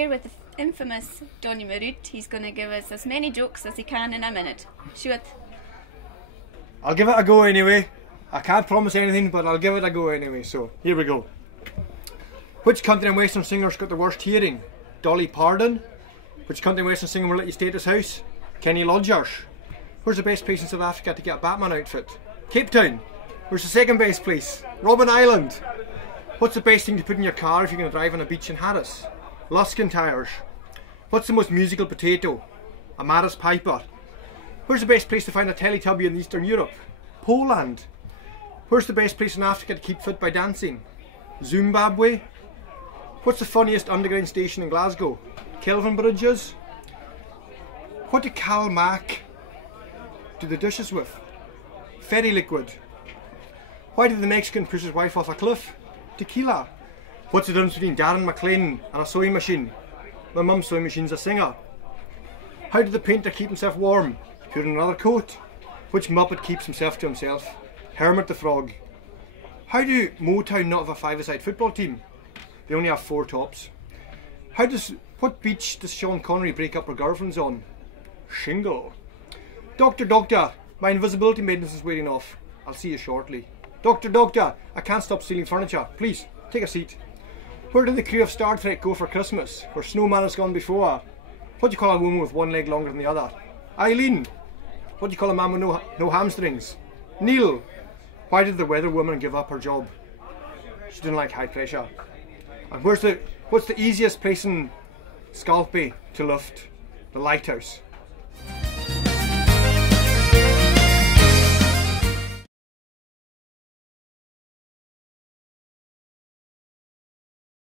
here with the infamous Donnie Maroot. He's going to give us as many jokes as he can in a minute. Shoot. I'll give it a go anyway. I can't promise anything, but I'll give it a go anyway, so here we go. Which country and western singer's got the worst hearing? Dolly Parton. Which country and western singer will let you stay at his house? Kenny Loggers. Where's the best place in South Africa to get a Batman outfit? Cape Town. Where's the second best place? Robben Island. What's the best thing to put in your car if you're going to drive on a beach in Harris? Luskin tyres. What's the most musical potato? A Maris Piper. Where's the best place to find a Teletubby in Eastern Europe? Poland. Where's the best place in Africa to keep fit by dancing? Zimbabwe. What's the funniest underground station in Glasgow? Kelvin Bridges. What do CalMac do the dishes with? Fairy liquid. Why did the Mexican push his wife off a cliff? Tequila. What's the difference between Darren McLean and a sewing machine? My mum's sewing machine's a singer. How did the painter keep himself warm? Put on another coat. Which Muppet keeps himself to himself? Hermit the Frog. How do Motown not have a five-a-side football team? They only have 4 tops. What beach does Sean Connery break up her girlfriends on? Shingle. Doctor, doctor, my invisibility maintenance is wearing off. I'll see you shortly. Doctor, doctor, I can't stop stealing furniture. Please, take a seat. Where did the crew of Star Trek go for Christmas? Where Snowman has gone before? What do you call a woman with one leg longer than the other? Eileen. What do you call a man with no hamstrings? Neil. Why did the weather woman give up her job? She didn't like high pressure. And what's the easiest place in Scalpay to lift? The lighthouse.